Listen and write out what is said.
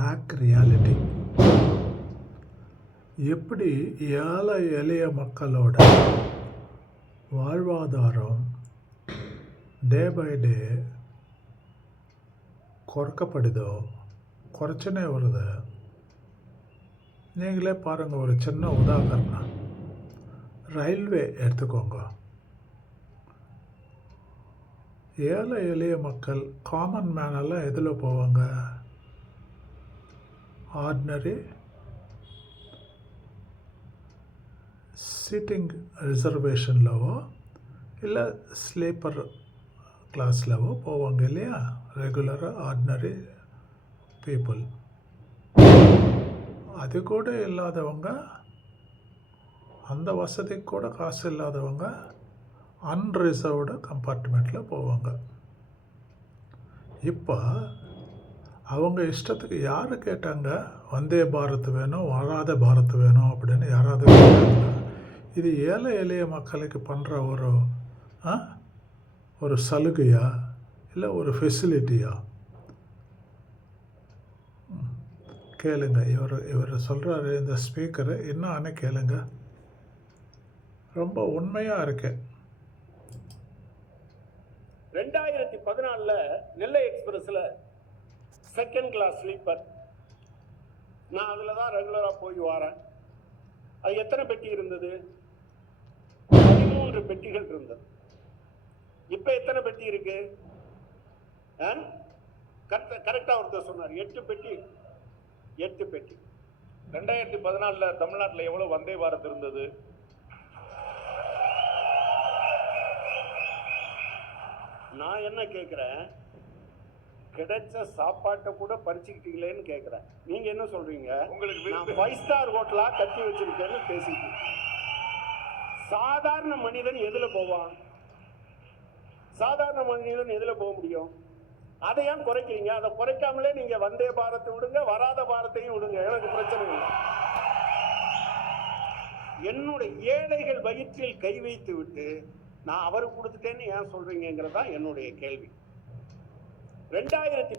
Back reality. எப்படி ஏழை எளிய மக்களோட வாழ்வாதாரம் டே பை டே குறைக்கப்படுதோ, குறைச்சனே வருது. நீங்களே பாருங்கள், ஒரு சின்ன உதாரணம், ரயில்வே எடுத்துக்கோங்க. ஏழை எளிய மக்கள், காமன் மேனெல்லாம் எதில் போவாங்க? ஆர்டினரி சீட்டிங் ரிசர்வேஷன்லவோ இல்லை ஸ்லீப்பர் கிளாஸ்லவோ போவாங்க இல்லையா? ரெகுலராக ஆர்டினரி பீப்புள். அது கூட இல்லாதவங்க, அந்த வசதிக்கு கூட காசு இல்லாதவங்க அன்ரிசர்வ்டு கம்பார்ட்மெண்ட்டில் போவாங்க. இப்போ அவங்க இஷ்டத்துக்கு யார் கேட்டாங்க வந்தே பாரத் வேணும், வராத பாரத் வேணும் அப்படின்னு யாராவது கேட்டாங்க? இது ஏழை எளிய மக்களுக்கு பண்ணுற ஒரு சலுகையா இல்லை ஒரு ஃபெசிலிட்டியா? கேளுங்க, இவர் சொல்கிறாரு, இந்த ஸ்பீக்கரு என்ன கேளுங்க, ரொம்ப உண்மையாக இருக்கு. 2014 நெல்லை எக்ஸ்பிரஸில் செகண்ட் கிளாஸ் ஸ்லீப்பர், நான் அதில் தான் ரெகுலராக போய் வரேன். அது எத்தனை பெட்டி இருந்தது? 13 பெட்டிகள் இருந்தது. இப்போ எத்தனை பெட்டி இருக்கு? கரெக்டாக ஒருத்தர் சொன்னார், 8 பெட்டி. 8 பெட்டி. 2014 தமிழ்நாட்டில் எவ்வளவு வந்தே பாரத் இருந்தது? நான் என்ன கேட்குறேன், கிடைச்ச சாப்பாட்டை கூட பறிச்சுக்கிட்டீங்களேன்னு கேட்குறேன். நீங்க என்ன சொல்றீங்க? உங்களுக்கு நான் 5 ஸ்டார் ஹோட்டலா கட்டி வச்சிருக்கேன்னு பேசிட்டு, சாதாரண மனிதன் எதுல போவான்? சாதாரண மனிதன் எதுல போக முடியும்? அதை ஏன் குறைக்கிறீங்க? அதை குறைக்காமலே நீங்க வந்தே பாரத்தை விடுங்க, வராத பாரத்தையும் விடுங்க, எனக்கு பிரச்சனை இல்லை. என்னுடைய ஏழைகள் வயிற்றில் கை வைத்து விட்டு நான் அவருக்கு கொடுத்துட்டேன்னு ஏன் சொல்றீங்கிறதா என்னுடைய கேள்வி. 2010